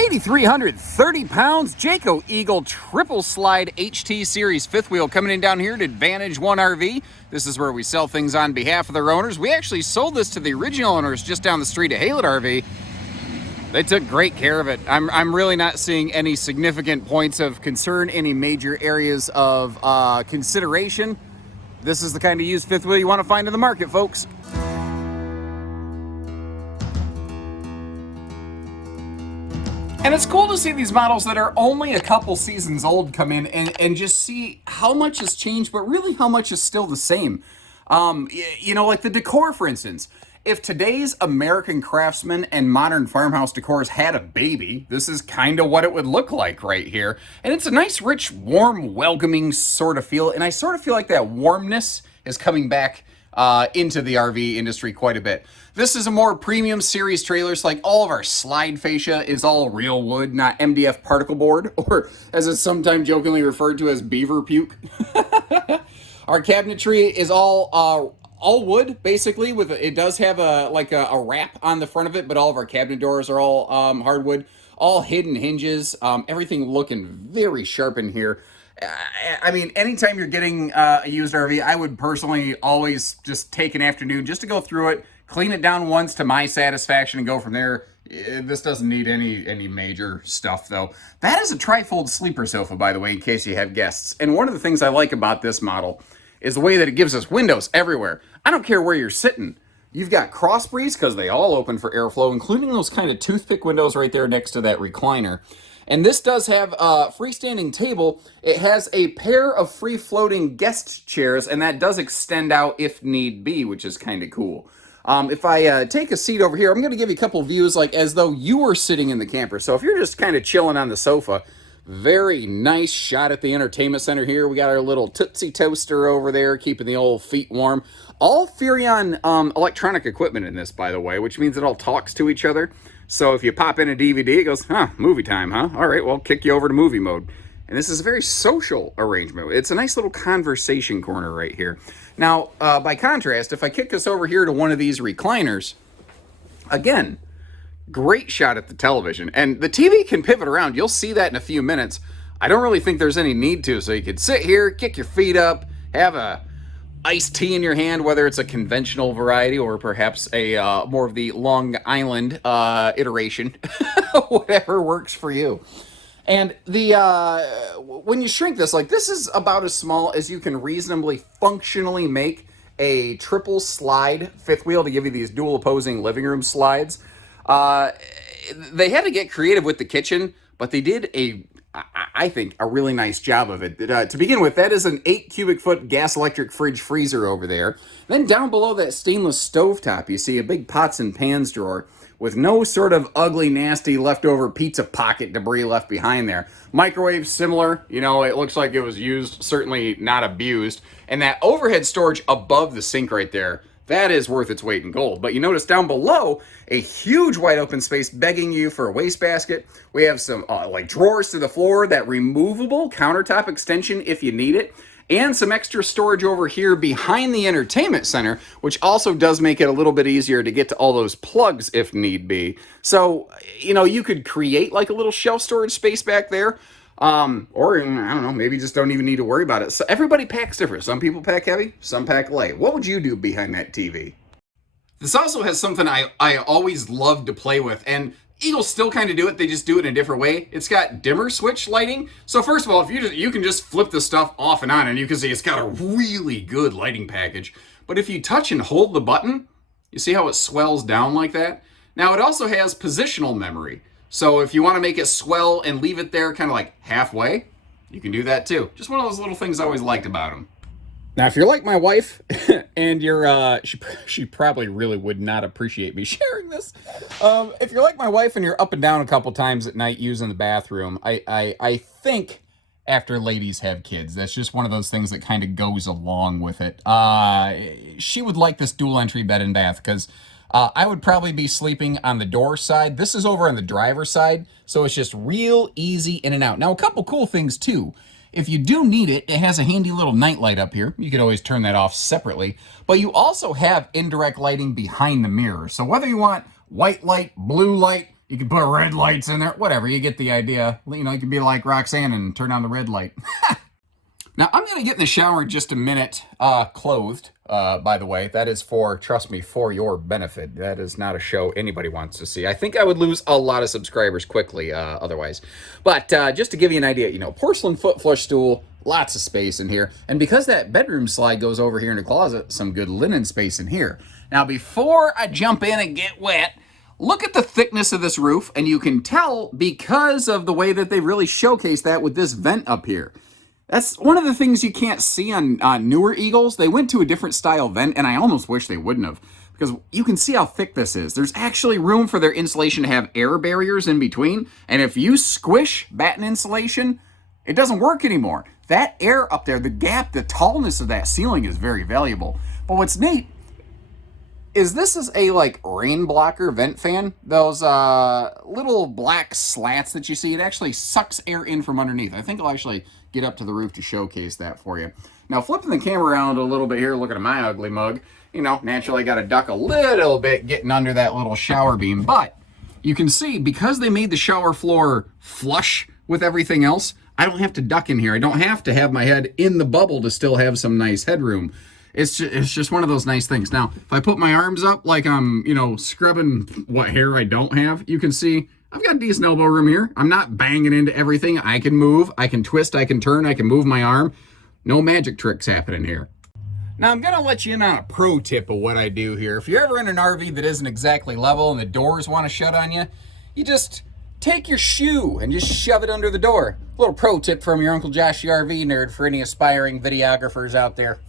8,330 pounds, Jayco Eagle Triple Slide HT Series fifth wheel coming in down here to Advantage One RV. This is where we sell things on behalf of their owners. We actually sold this to the original owners just down the street at Haylett RV. They took great care of it. I'm really not seeing any significant points of concern, any major areas of consideration. This is the kind of used fifth wheel you want to find in the market, folks. And it's cool to see these models that are only a couple seasons old come in and just see how much has changed, but really how much is still the same. You know, like the decor, for instance. If today's American Craftsman and modern farmhouse decors had a baby, this is kind of what it would look like right here. And it's a nice, rich, warm, welcoming sort of feel. And I sort of feel like that warmness is coming back into the RV industry quite a bit. This is a more premium series trailers. Like all of our slide fascia is all real wood, not MDF particle board, or as it's sometimes jokingly referred to as beaver puke. Our cabinetry is all wood, basically. With it does have a wrap on the front of it, but all of our cabinet doors are all hardwood, all hidden hinges. Everything looking very sharp in here. I mean, anytime you're getting a used RV, I would personally always just take an afternoon just to go through it, clean it down once to my satisfaction, and go from there. This doesn't need any major stuff, though. That is a trifold sleeper sofa, by the way, in case you have guests. And one of the things I like about this model is the way that it gives us windows everywhere. I don't care where you're sitting. You've got cross breeze, because they all open for airflow, including those kind of toothpick windows right there next to that recliner. And this does have a freestanding table. It has a pair of free-floating guest chairs, and that does extend out if need be, which is kind of cool. If I take a seat over here, I'm going to give you a couple views like as though you were sitting in the camper. So if you're just kind of chilling on the sofa, very nice shot at the entertainment center here. We got our little Tootsie Toaster over there, keeping the old feet warm. All Furrion electronic equipment in this, by the way, which means it all talks to each other. So if you pop in a DVD, it goes, movie time, huh? All right, well, kick you over to movie mode. And this is a very social arrangement. It's a nice little conversation corner right here. Now, by contrast, if I kick us over here to one of these recliners, again, great shot at the television. And the TV can pivot around. You'll see that in a few minutes. I don't really think there's any need to. So you could sit here, kick your feet up, have a iced tea in your hand, whether it's a conventional variety or perhaps a more of the Long Island iteration. Whatever works for you. And the when you shrink this, like this is about as small as you can reasonably functionally make a triple slide fifth wheel to give you these dual opposing living room slides. They had to get creative with the kitchen, but they did I think, a really nice job of it. To begin with, that is an 8 cubic foot gas electric fridge freezer over there. Then down below that stainless stovetop, you see a big pots and pans drawer with no sort of ugly, nasty leftover pizza pocket debris left behind there. Microwave, similar. You know, it looks like it was used, certainly not abused. And that overhead storage above the sink right there, that is worth its weight in gold. But you notice down below, a huge wide open space begging you for a wastebasket. We have some like drawers to the floor, that removable countertop extension if you need it, and some extra storage over here behind the entertainment center, which also does make it a little bit easier to get to all those plugs if need be. So, you know, you could create like a little shelf storage space back there. Or, I don't know, maybe just don't even need to worry about it. So everybody packs different. Some people pack heavy, some pack light. What would you do behind that TV? This also has something I always loved to play with, and Eagles still kind of do it, they just do it in a different way. It's got dimmer switch lighting. So first of all, if you can just flip the stuff off and on, and you can see it's got a really good lighting package. But if you touch and hold the button, you see how it swells down like that? Now it also has positional memory. So if you want to make it swell and leave it there kind of like halfway, you can do that too. Just one of those little things I always liked about them. Now, if you're like my wife, and you're, she probably really would not appreciate me sharing this. If you're like my wife and you're up and down a couple times at night using the bathroom, I think after ladies have kids, that's just one of those things that kind of goes along with it. She would like this dual entry bed and bath because I would probably be sleeping on the door side. This is over on the driver's side, so it's just real easy in and out. Now, a couple cool things too. If you do need it, it has a handy little night light up here. You can always turn that off separately. But you also have indirect lighting behind the mirror. So whether you want white light, blue light, You can put red lights in there, whatever. You get the idea. You know, you can be like Roxanne and turn on the red light. Now, I'm going to get in the shower in just a minute, clothed, by the way. That is for, trust me, for your benefit. That is not a show anybody wants to see. I think I would lose a lot of subscribers quickly otherwise. But just to give you an idea, you know, porcelain foot flush stool, lots of space in here. And because that bedroom slide goes over here in the closet, some good linen space in here. Now, before I jump in and get wet, look at the thickness of this roof, and you can tell because of the way that they really showcase that with this vent up here. That's one of the things you can't see on newer Eagles. They went to a different style vent, and I almost wish they wouldn't have, because you can see how thick this is. There's actually room for their insulation to have air barriers in between, and if you squish batten insulation, it doesn't work anymore. That air up there, the gap, the tallness of that ceiling is very valuable. But what's neat is this is a like rain blocker vent fan. Those little black slats that you see, it actually sucks air in from underneath. I think I'll actually get up to the roof to showcase that for you. Now, flipping the camera around a little bit here, looking at my ugly mug, you know, naturally got to duck a little bit getting under that little shower beam. But you can see, because they made the shower floor flush with everything else, I don't have to duck in here. I don't have to have my head in the bubble to still have some nice headroom. It's just one of those nice things. Now, if I put my arms up like I'm, you know, scrubbing what hair I don't have, you can see I've got decent elbow room here. I'm not banging into everything. I can move, I can twist, I can turn, I can move my arm. No magic tricks happening here. Now, I'm going to let you in on a pro tip of what I do here. If you're ever in an RV that isn't exactly level and the doors want to shut on you, you just take your shoe and just shove it under the door. A little pro tip from your Uncle Josh, the RV nerd, for any aspiring videographers out there.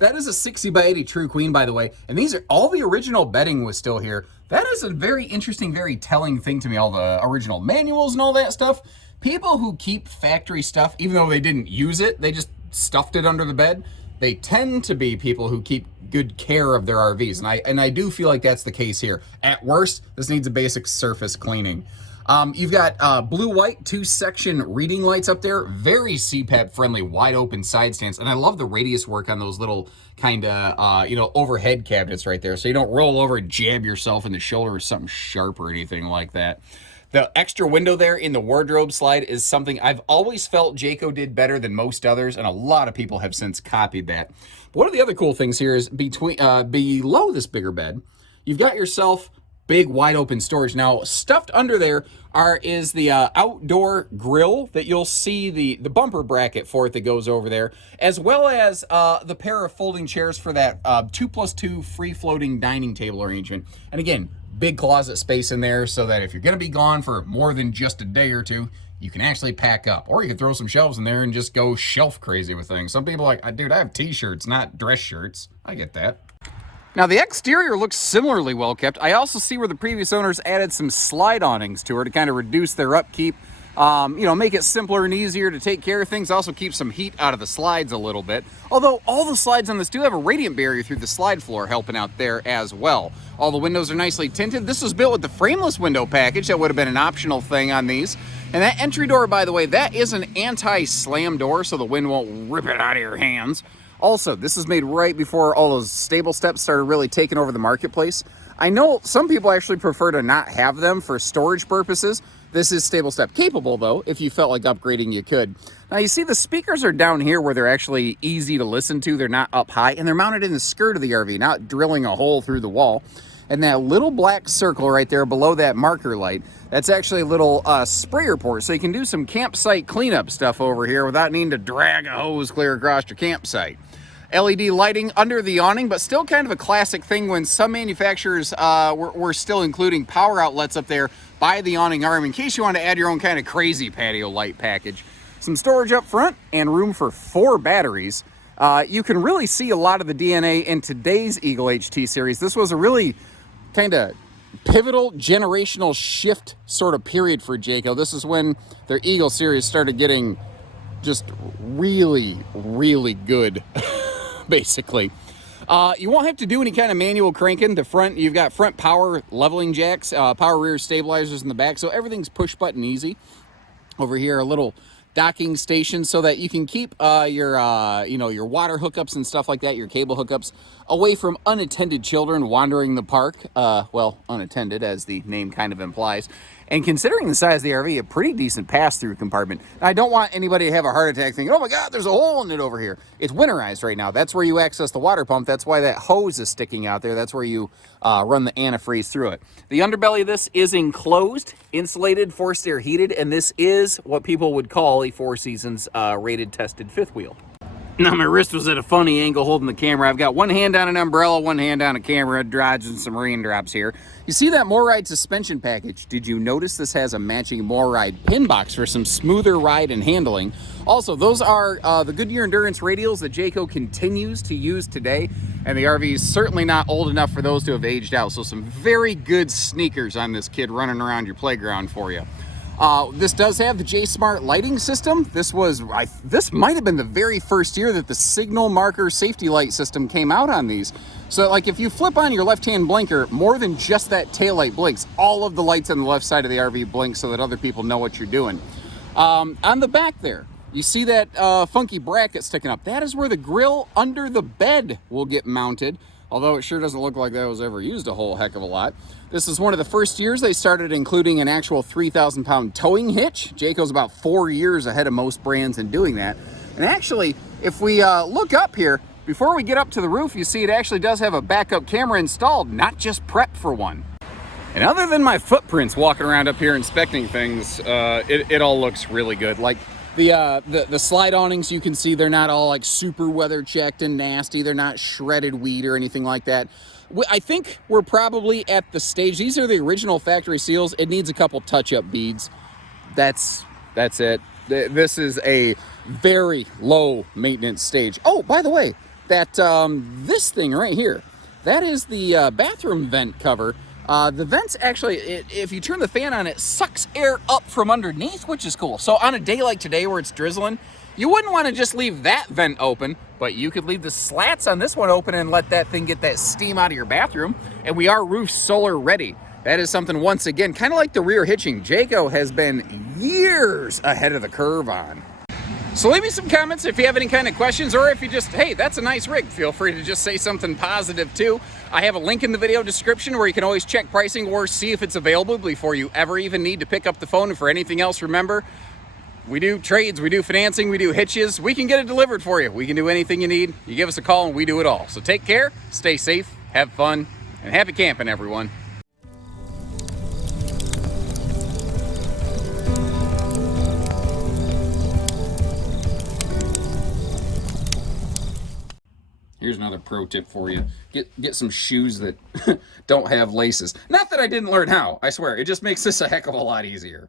That is a 60 by 80 True Queen, by the way. And these are all the original bedding was still here. That is a very interesting, very telling thing to me, all the original manuals and all that stuff. People who keep factory stuff, even though they didn't use it, they just stuffed it under the bed, they tend to be people who keep good care of their RVs. And I do feel like that's the case here. At worst, this needs a basic surface cleaning. You've got blue-white 2-section reading lights up there. Very CPAP friendly, wide open side stands. And I love the radius work on those little kind of, you know, overhead cabinets right there. So you don't roll over and jab yourself in the shoulder with something sharp or anything like that. The extra window there in the wardrobe slide is something I've always felt Jayco did better than most others, and a lot of people have since copied that. But one of the other cool things here is below this bigger bed, you've got yourself big wide open storage. Now, stuffed under there is the outdoor grill that you'll see the bumper bracket for it that goes over there, as well as the pair of folding chairs for that 2+2 free floating dining table arrangement. And again, big closet space in there so that if you're going to be gone for more than just a day or two, you can actually pack up. Or you can throw some shelves in there and just go shelf crazy with things. Some people are like, dude, I have t-shirts, not dress shirts. I get that. Now, the exterior looks similarly well kept. I also see where the previous owners added some slide awnings to her to kind of reduce their upkeep. You know, make it simpler and easier to take care of things. Also keep some heat out of the slides a little bit. Although all the slides on this do have a radiant barrier through the slide floor helping out there as well. All the windows are nicely tinted. This was built with the frameless window package. That would have been an optional thing on these. And that entry door, by the way, that is an anti-slam door, so the wind won't rip it out of your hands. Also, this is made right before all those stable steps started really taking over the marketplace. I know some people actually prefer to not have them for storage purposes. This is stable step capable, though. If you felt like upgrading, you could. Now, you see the speakers are down here where they're actually easy to listen to. They're not up high, and they're mounted in the skirt of the RV, not drilling a hole through the wall. And that little black circle right there below that marker light, that's actually a little sprayer port, so you can do some campsite cleanup stuff over here without needing to drag a hose clear across your campsite. LED lighting under the awning, but still kind of a classic thing when some manufacturers were still including power outlets up there by the awning arm in case you want to add your own kind of crazy patio light package. Some storage up front and room for 4 batteries. You can really see a lot of the DNA in today's Eagle HT series. This was a really kind of pivotal generational shift sort of period for Jayco. This is when their Eagle series started getting just really, really good. Basically. You won't have to do any kind of manual cranking. The front, you've got front power leveling jacks, power rear stabilizers in the back, so everything's push button easy. Over here, a little docking station so that you can keep your water hookups and stuff like that, your cable hookups, away from unattended children wandering the park. Well, unattended, as the name kind of implies. And considering the size of the RV, a pretty decent pass-through compartment. I don't want anybody to have a heart attack thinking, oh my God, there's a hole in it over here. It's winterized right now. That's where you access the water pump. That's why that hose is sticking out there. That's where you run the antifreeze through it. The underbelly of this is enclosed, insulated, forced air heated, and this is what people would call a Four Seasons rated tested fifth wheel. Now my wrist was at a funny angle holding the camera. I've got one hand on an umbrella, one hand on a camera, dodging some raindrops here. You see that MORryde suspension package? Did you notice this has a matching MORryde pin box for some smoother ride and handling? Also, those are the Goodyear Endurance radials that Jayco continues to use today, and the RV is certainly not old enough for those to have aged out. So some very good sneakers on this kid running around your playground for you. This does have the J-Smart lighting system. This might have been the very first year that the signal marker safety light system came out on these. So like if you flip on your left-hand blinker, more than just that taillight blinks, all of the lights on the left side of the RV blink so that other people know what you're doing. On the back there, you see that funky bracket sticking up. That is where the grill under the bed will get mounted. Although it sure doesn't look like that was ever used a whole heck of a lot. This is one of the first years they started including an actual 3,000-pound towing hitch. Jayco's about 4 years ahead of most brands in doing that. And actually, if we look up here, before we get up to the roof, you see it actually does have a backup camera installed, not just prepped for one. And other than my footprints walking around up here inspecting things, it all looks really good. Like, the slide awnings, you can see they're not all like super weather checked and nasty. They're not shredded wheat or anything like that. I think we're probably at the stage. These are the original factory seals. It needs a couple touch-up beads. That's it. This is a very low maintenance stage. Oh, by the way, that this thing right here, that is the bathroom vent cover. The vents actually, if you turn the fan on, it sucks air up from underneath, which is cool. So on a day like today where it's drizzling, you wouldn't want to just leave that vent open, but you could leave the slats on this one open and let that thing get that steam out of your bathroom. And we are roof solar ready. That is something, once again, kind of like the rear hitching, Jayco has been years ahead of the curve on. So leave me some comments if you have any kind of questions, or if you just, hey, that's a nice rig, feel free to just say something positive too. I have a link in the video description where you can always check pricing or see if it's available before you ever even need to pick up the phone. And for anything else, remember, we do trades, we do financing, we do hitches. We can get it delivered for you. We can do anything you need. You give us a call and we do it all. So take care, stay safe, have fun, and happy camping, everyone. Here's another pro tip for you. Get some shoes that don't have laces. Not that I didn't learn how, I swear. It just makes this a heck of a lot easier.